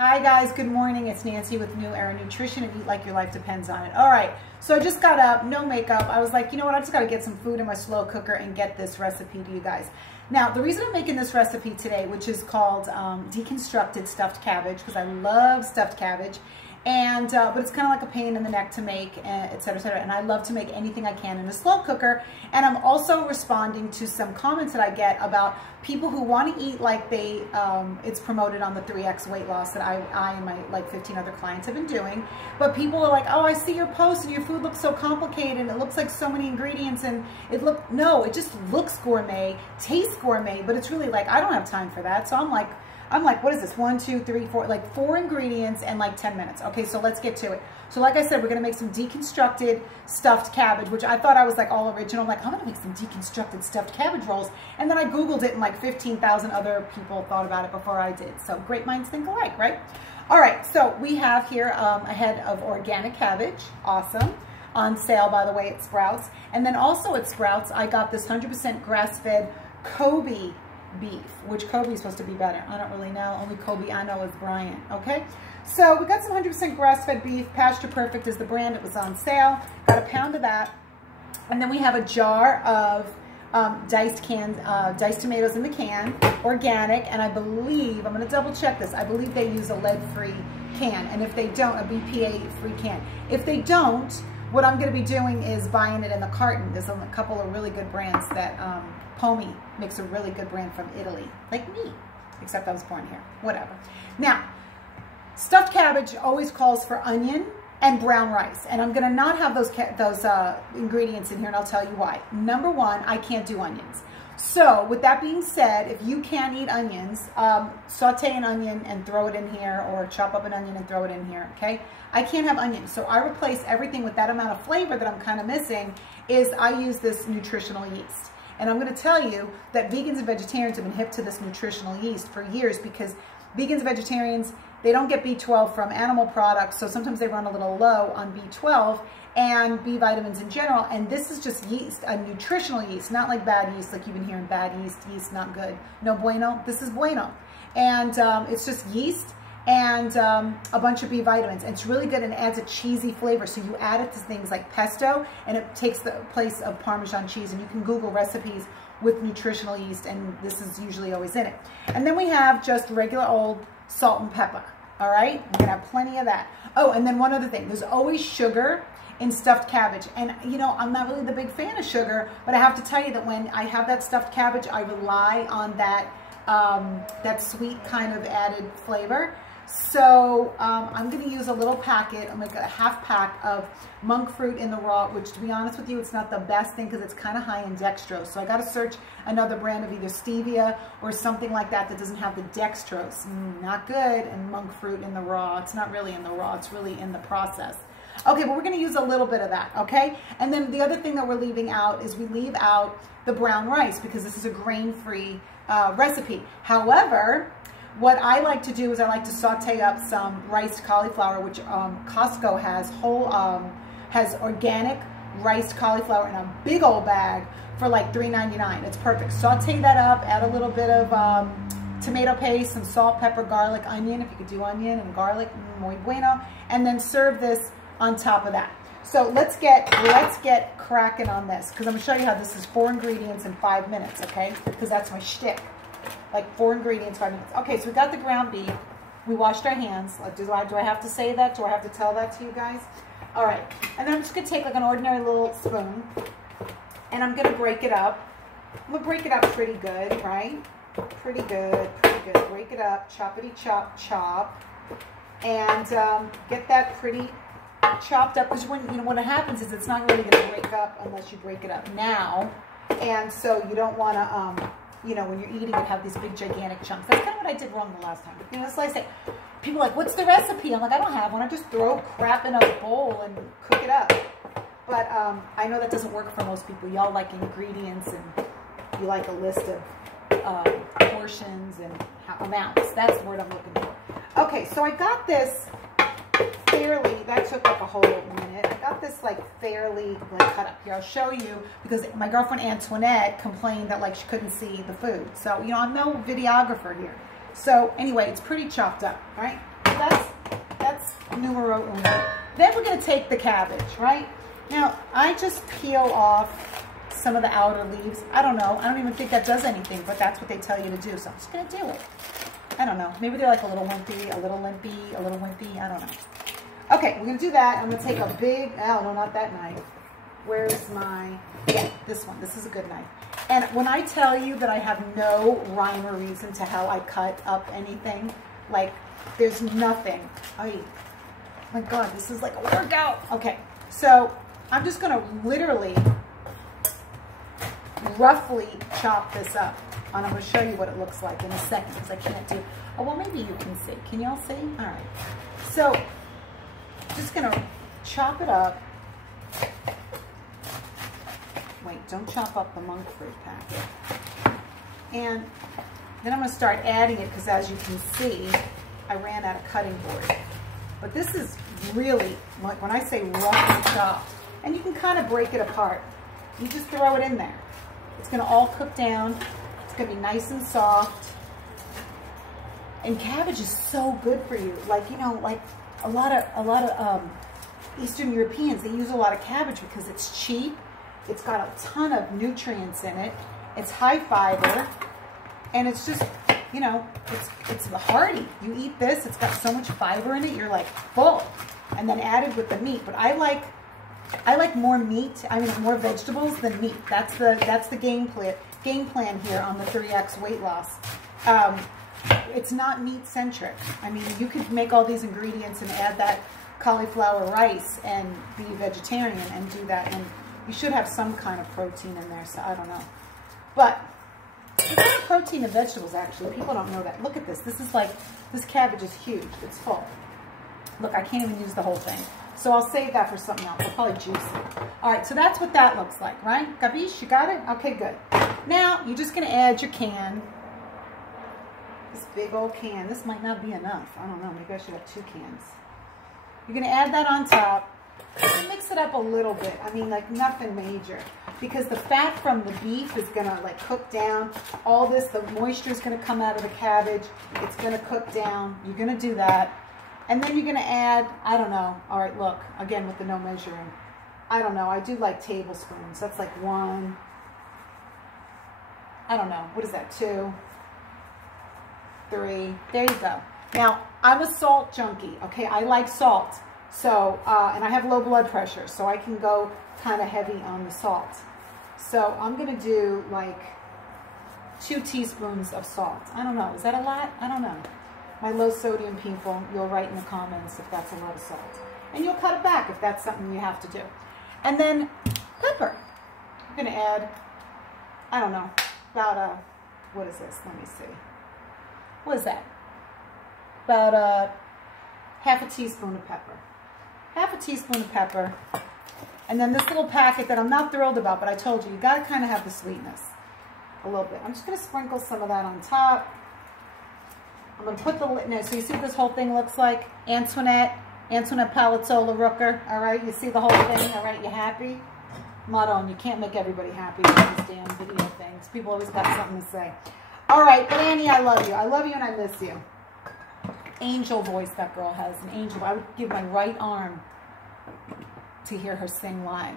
Hi guys, good morning. It's Nancy with New Era Nutrition and Eat Like Your Life Depends on It. All right, so I just got up, no makeup. I was like, you know what, I just got to get some food in my slow cooker and get this recipe to you guys. Now, the reason I'm making this recipe today, which is called deconstructed stuffed cabbage, because I love stuffed cabbage, and but it's kind of like a pain in the neck to make, et cetera, et cetera. And I love to make anything I can in a slow cooker. And I'm also responding to some comments that I get about people who want to eat like they, it's promoted on the 3X weight loss that I and my like 15 other clients have been doing. But people are like, oh, I see your post and your food looks so complicated and it looks like so many ingredients and no, it just looks gourmet, tastes gourmet, but it's really like, I don't have time for that. So I'm like, what is this? 1, 2, 3, 4, like 4 ingredients and like 10 minutes. Okay, so let's get to it. So like I said, we're gonna make some deconstructed stuffed cabbage, which I thought I was like all original. I'm like, I'm gonna make some deconstructed stuffed cabbage rolls. And then I Googled it and like 15,000 other people thought about it before I did. So great minds think alike, right? All right, so we have here a head of organic cabbage, awesome. On sale, by the way, at Sprouts. And then also at Sprouts, I got this 100% grass-fed Kobe beef, which Kobe is supposed to be better. I don't really know. Only Kobe I know is Bryant. Okay, so we got some 100% grass-fed beef. Pasture Perfect is the brand. It was on sale. Got a pound of that, and then we have a jar of diced tomatoes in the can, organic. And I believe, I'm going to double check this, I believe they use a lead-free can, and if they don't, a BPA-free can. If they don't, what I'm going to be doing is buying it in the carton. There's a couple of really good brands that Pomi makes a really good brand from Italy, like me, except I was born here, whatever. Now, stuffed cabbage always calls for onion and brown rice, and I'm gonna not have those ingredients in here, and I'll tell you why. Number one, I can't do onions. So with that being said, if you can't eat onions, saute an onion and throw it in here, or chop up an onion and throw it in here, okay? I can't have onions, so I replace everything with that amount of flavor that I'm kind of missing, is I use this nutritional yeast. And I'm going to tell you that vegans and vegetarians have been hip to this nutritional yeast for years, because vegans and vegetarians, they don't get B12 from animal products, so sometimes they run a little low on B12 and B vitamins in general. And this is just yeast, a nutritional yeast, not like bad yeast, like you've been hearing bad yeast, not good. No bueno, this is bueno. And it's just yeast and a bunch of B vitamins. And it's really good and adds a cheesy flavor. So you add it to things like pesto, and it takes the place of Parmesan cheese. And you can Google recipes with nutritional yeast, and this is usually always in it. And then we have just regular old salt and pepper. All right, we're gonna have plenty of that. Oh, and then one other thing, there's always sugar in stuffed cabbage. And you know, I'm not really the big fan of sugar, but I have to tell you that when I have that stuffed cabbage, I rely on that, that sweet kind of added flavor. So I'm going to use a little packet. I'm going to get a half pack of monk fruit in the raw, which, to be honest with you, it's not the best thing because it's kind of high in dextrose. So I got to search another brand of either stevia or something like that that doesn't have the dextrose. Not good. And monk fruit in the raw. It's not really in the raw. It's really in the process. Okay, but we're going to use a little bit of that, okay? And then the other thing that we're leaving out is we leave out the brown rice, because this is a grain-free recipe. However, what I like to do is I like to saute up some riced cauliflower, which Costco has organic riced cauliflower in a big old bag for like $3.99. It's perfect. Saute that up, add a little bit of tomato paste, some salt, pepper, garlic, onion, if you could do onion and garlic, muy bueno, and then serve this on top of that. So let's get cracking on this, because I'm gonna show you how this is 4 ingredients in 5 minutes, okay? Because that's my shtick. Like 4 ingredients, 5 minutes. Okay, so we got the ground beef. We washed our hands. Do I have to say that? Do I have to tell that to you guys? All right. And then I'm just going to take like an ordinary little spoon, and I'm going to break it up. I'm going to break it up pretty good, right? Pretty good, pretty good. Break it up, choppity chop, chop, and get that pretty chopped up. Because when it happens is it's not really going to break up unless you break it up now. And so you don't want to you know, when you're eating it, have these big, gigantic chunks. That's kind of what I did wrong the last time. You know, that's like I say, people are like, what's the recipe? I'm like, I don't have one. I just throw crap in a bowl and cook it up. But I know that doesn't work for most people. Y'all like ingredients, and you like a list of portions and amounts. That's the word I'm looking for. Okay, so I got this fairly, that took like a whole minute. I got this like fairly like cut up here. I'll show you, because my girlfriend Antoinette complained that like she couldn't see the food. So, you know, I'm no videographer here. So anyway, it's pretty chopped up, right? that's numero uno. Then we're gonna take the cabbage, right? Now, I just peel off some of the outer leaves. I don't know, I don't even think that does anything, but that's what they tell you to do, so I'm just gonna do it. I don't know, maybe they're like a little wimpy, a little limpy, a little wimpy, I don't know. Okay, we're gonna do that. I'm gonna take a big, oh no, not that knife. Where's my, yeah, this one. This is a good knife. And when I tell you that I have no rhyme or reason to how I cut up anything, like there's nothing. Oh my God, this is like a workout. Okay, so I'm just gonna literally roughly chop this up. And I'm gonna show you what it looks like in a second because I can't do, oh, well, maybe you can see. Can y'all see? All right. So just gonna chop it up. Wait, don't chop up the monk fruit packet. And then I'm gonna start adding it because as you can see, I ran out of cutting board. But this is really, like when I say roughly chopped, and you can kind of break it apart. You just throw it in there. It's gonna all cook down. It's gonna be nice and soft. And cabbage is so good for you. Like, you know, like a lot of Eastern Europeans, they use a lot of cabbage because it's cheap. It's got a ton of nutrients in it. It's high fiber, and it's just, you know, it's hearty. You eat this, it's got so much fiber in it, you're like full. And then added with the meat. But I like more meat. I mean, more vegetables than meat. That's the game plan here on the 3X weight loss. It's not meat centric. I mean, you could make all these ingredients and add that cauliflower rice and be vegetarian and do that, and you should have some kind of protein in there, so I don't know. But there's a lot of protein in vegetables, actually. People don't know that. Look at this. This is like, this cabbage is huge. It's full. Look, I can't even use the whole thing. So I'll save that for something else. I'll probably juice it. All right, so that's what that looks like, right? Gabish, you got it? Okay, good. Now, you're just going to add your can. This big old can. This might not be enough. I don't know. Maybe I should have 2 cans. You're going to add that on top. And mix it up a little bit. I mean, like nothing major. Because the fat from the beef is going to like cook down. All this, the moisture is going to come out of the cabbage. It's going to cook down. You're going to do that. And then you're going to add, I don't know. All right, look. Again, with the no measuring. I don't know. I do like tablespoons. That's like 1. I don't know. What is that? 2, 3. There you go. Now, I'm a salt junkie. Okay, I like salt. So, and I have low blood pressure, so I can go kind of heavy on the salt. So I'm going to do like 2 teaspoons of salt. I don't know. Is that a lot? I don't know. My low sodium people, you'll write in the comments if that's a lot of salt. And you'll cut it back if that's something you have to do. And then pepper. I'm going to add, I don't know, about what is this? Let me see. What is that? About half a teaspoon of pepper. Half a teaspoon of pepper. And then this little packet that I'm not thrilled about, but I told you, you got to kind of have the sweetness. A little bit. I'm just going to sprinkle some of that on top. I'm going to put the lid, no, so you see what this whole thing looks like? Antoinette Palazzola Rooker, all right? You see the whole thing, all right? You happy? Motto, and you can't make everybody happy with these damn video things. People always got something to say. All right, but Annie, I love you. I love you and I miss you. Angel voice that girl has, an angel. I would give my right arm to hear her sing live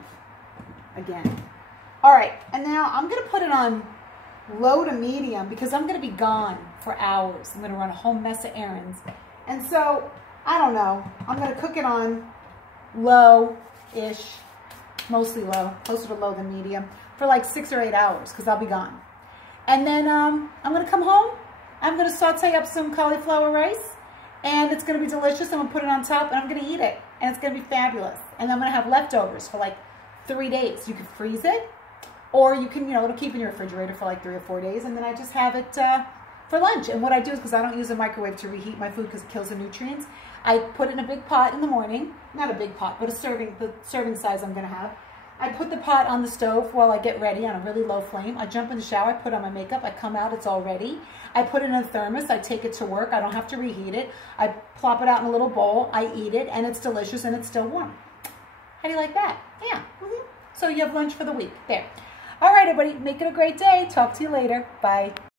again. All right, and now I'm going to put it on low to medium because I'm going to be gone for hours. I'm going to run a whole mess of errands. And so, I don't know. I'm going to cook it on low-ish, mostly low, closer to low than medium, for like 6 or 8 hours because I'll be gone. And then I'm going to come home. I'm going to saute up some cauliflower rice. And it's going to be delicious. I'm going to put it on top and I'm going to eat it. And it's going to be fabulous. And I'm going to have leftovers for like 3 days. You could freeze it. Or you can, you know, it'll keep in your refrigerator for like 3 or 4 days. And then I just have it for lunch. And what I do is, because I don't use a microwave to reheat my food because it kills the nutrients, I put it in a big pot in the morning. Not a big pot, but the serving size I'm going to have. I put the pot on the stove while I get ready on a really low flame. I jump in the shower, I put on my makeup, I come out, it's all ready. I put it in a thermos, I take it to work, I don't have to reheat it. I plop it out in a little bowl, I eat it, and it's delicious and it's still warm. How do you like that? Yeah. So you have lunch for the week. There. All right, everybody, make it a great day. Talk to you later. Bye.